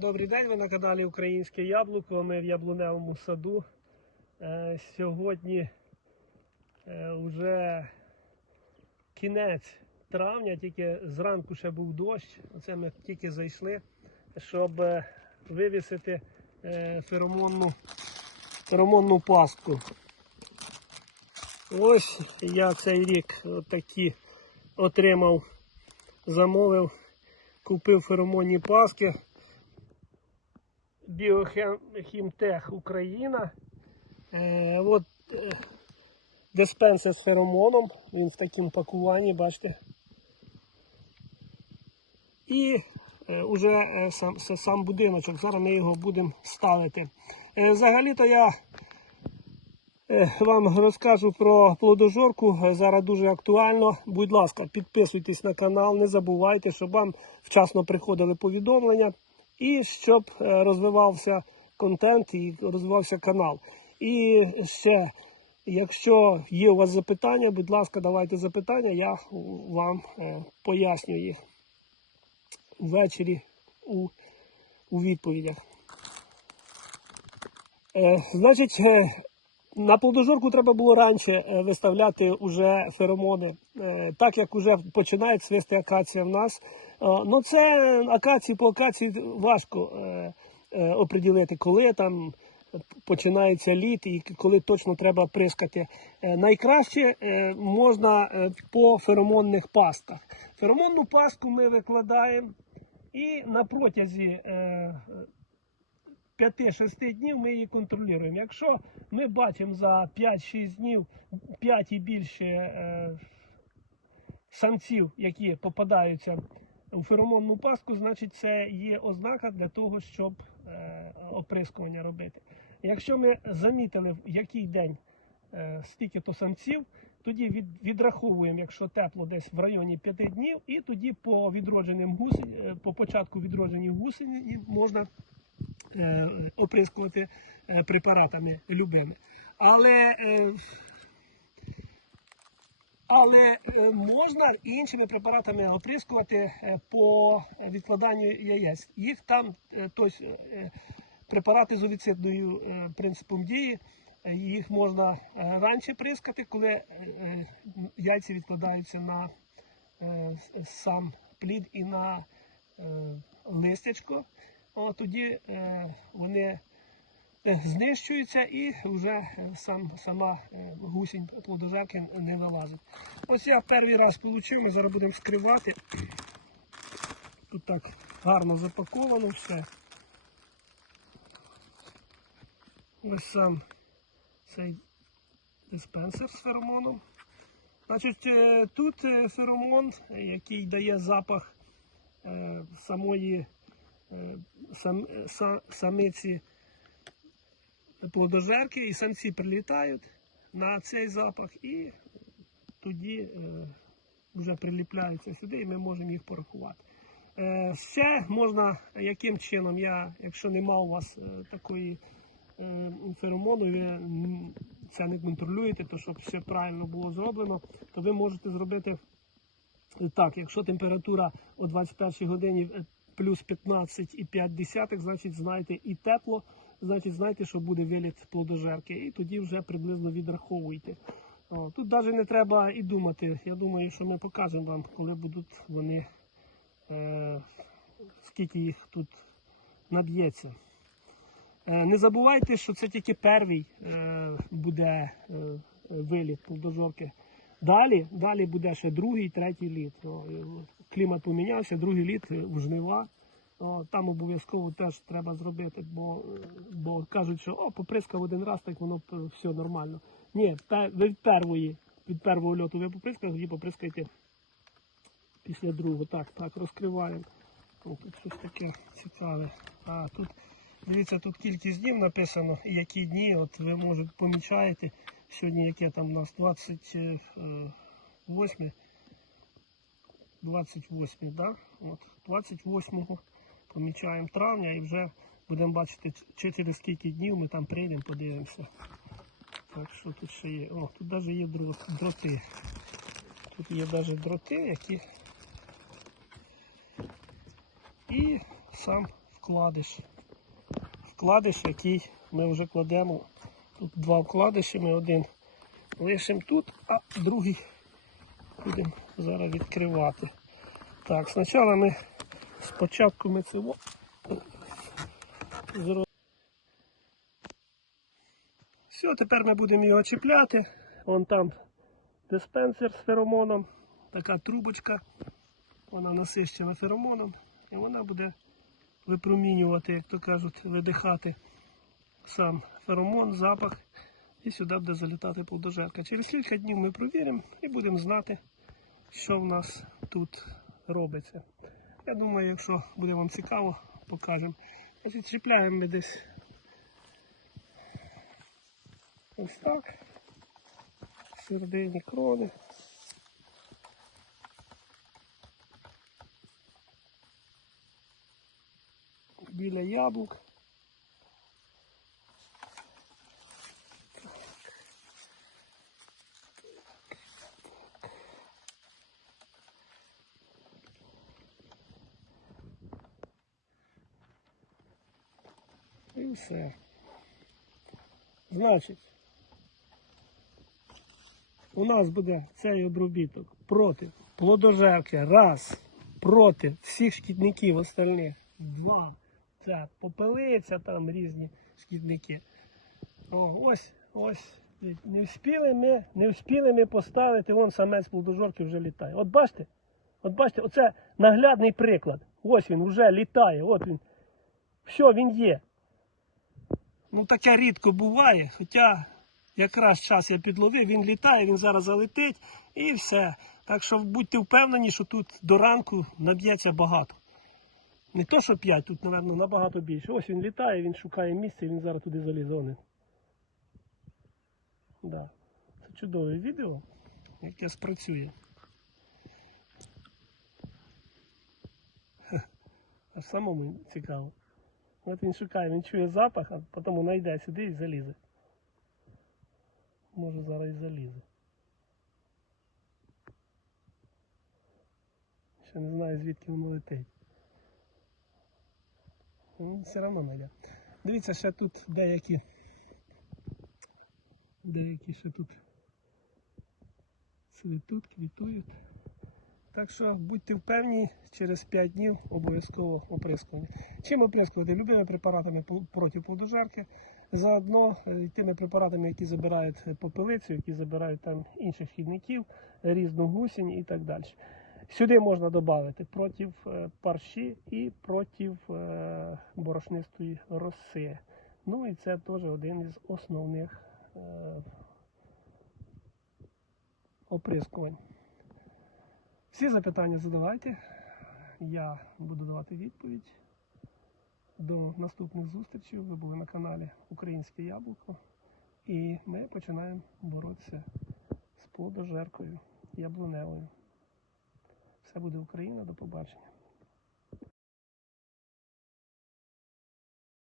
Добрий день, ви на каналі Українське Яблуко. Ми в яблуневому саду. Е, Сьогодні е, вже кінець травня, тільки зранку ще був дощ. Оце ми тільки зайшли, щоб е, вивісити е, феромонну, феромонну пастку. Ось я цей рік такі отримав, замовив, купив феромонні паски. Біохімтех Україна. Е, от е, диспенсер з феромоном. Він в такому пакуванні, бачите. І е, уже е, сам, сам будиночок. Зараз ми його будемо ставити. Взагалі-то я вам розкажу про плодожорку. Зараз дуже актуально. Будь ласка, підписуйтесь на канал, не забувайте, щоб вам вчасно приходили повідомлення і щоб е, розвивався контент і розвивався канал. І ще, якщо є у вас запитання, будь ласка, давайте запитання, я вам е, поясню їх ввечері у, у відповідях. Е, значить, е, на плодожорку треба було раніше виставляти уже феромони, так як вже починає цвісти акація в нас. Е, Ну це акації по акації важко е, е, оприділити, коли там починається літ і коли точно треба прискати. Найкраще можна по феромонних пастках. Феромонну пастку ми викладаємо і на протязі е, 5-6 днів ми її контролюємо. Якщо ми бачимо за 5-6 днів 5 і більше самців, які попадаються у феромонну пастку, значить це є ознака для того, щоб е, оприскування робити. Якщо ми замітили, в який день е, стільки то самців, тоді відраховуємо, якщо тепло десь в районі 5 днів, і тоді по відродженим гусень, по початку відродження гусені можна е, оприскувати препаратами любими. Але, але е, можна іншими препаратами оприскувати е, по відкладанню яєць. Їх там е, е, препарати з овіцидною принципом дії. Їх можна раніше прискати, коли яйця відкладаються на сам плід і на листячко. Тоді вони е, знищуються і вже е, сам, сама е, гусінь плодожаки не вилазить. Ось я перший раз отримав, ми зараз будемо скривати. Тут так гарно запаковано все. Ось сам цей диспенсер з феромоном. Значить, тут феромон, який дає запах самої сам, самиці плодожерки, і самці прилітають на цей запах і тоді е, вже приліпляються сюди, і ми можемо їх порахувати. Е, ще можна, яким чином, я, якщо нема у вас е, такої феромону, ви це не контролюєте, то щоб все правильно було зроблено, то ви можете зробити так, якщо температура о 21 годині плюс 15,5, значить знаєте і тепло, значить знаєте, що буде виліт плодожерки, і тоді вже приблизно відраховуйте. О, тут навіть не треба і думати. Я думаю, що ми покажемо вам, коли будуть вони, е, скільки їх тут наб'ється. Е, Не забувайте, що це тільки перший е, буде е, виліт плодожорки. Далі, далі буде ще другий, третій літ. О, клімат помінявся, другий літ е, в жнива. Там обов'язково теж треба зробити, бо, е, бо кажуть, що о, поприскав один раз, так воно все нормально. Ні, ви від первої, від первого льоту ви поприскали, тоді поприскайте після другого. Так, так, розкриваємо. Тут щось таке цікаве. А тут дивіться, тут кількість днів написано, і які дні. От ви може помічаєте. Сьогодні яке там у нас 28 28, да? От, 28 помічаємо травня і вже будемо бачити, чи через скільки днів ми там прийдемо, подивимося. Так, що тут ще є? О, тут навіть є дроти. Тут є навіть дроти, які і сам вкладиш. Вкладиш, який ми вже кладемо. Тут два вкладиші, ми один лишимо тут, а другий будемо зараз відкривати. Так, спочатку ми спочатку ми це во- зро- Все, тепер ми будемо його чіпляти. Вон там диспенсер з феромоном, така трубочка, вона насищена феромоном, і вона буде випромінювати, як то кажуть, видихати сам феромон, запах, і сюди буде залітати плодожерка. Через кілька днів ми провіримо і будемо знати, що в нас тут робиться. Я думаю, якщо буде вам цікаво, покажемо. Чіпляємо ми десь ось так. Середині крони. Біля яблук. Все. Значить, у нас буде цей обробіток проти плодожерки, раз, проти всіх шкідників остальних, два, це попелиця, там різні шкідники. О, ось, ось. Не встигли ми, не встигли ми поставити, вон самець плодожорки вже літає. От бачите, от бачите, оце наглядний приклад. Ось він вже літає, от він. Все, він є. Ну таке рідко буває, хоча якраз час я підловив, він літає, він зараз залетить і все. Так що будьте впевнені, що тут до ранку наб'ється багато. Не то, що 5, тут, напевно, набагато більше. Ось він літає, він шукає місце, він зараз туди залізе. Вони. Да. Це чудове відео, яке спрацює. Аж самому цікаво. От він шукає, він чує запах, а потім знайде сюди і залізе. Може зараз і залізе. Ще не знаю звідки воно летить. Він все одно знайде. Дивіться, ще тут деякі. Деякі ще тут цвітуть, квітують. Так що будьте впевнені, через 5 днів обов'язково оприскування. Чим оприскувати? Любими препаратами проти плодожарки, заодно е, тими препаратами, які забирають е, попелицю, які забирають там інших шкідників, е, різну гусінь і так далі. Сюди можна додати проти е, парші і проти борошнистої роси. Ну і це теж один із основних оприскувань. Всі запитання задавайте. Я буду давати відповідь. До наступних зустрічей. Ви були на каналі Українське Яблуко. І ми починаємо боротися з плодожеркою яблуневою. Все буде Україна. До побачення.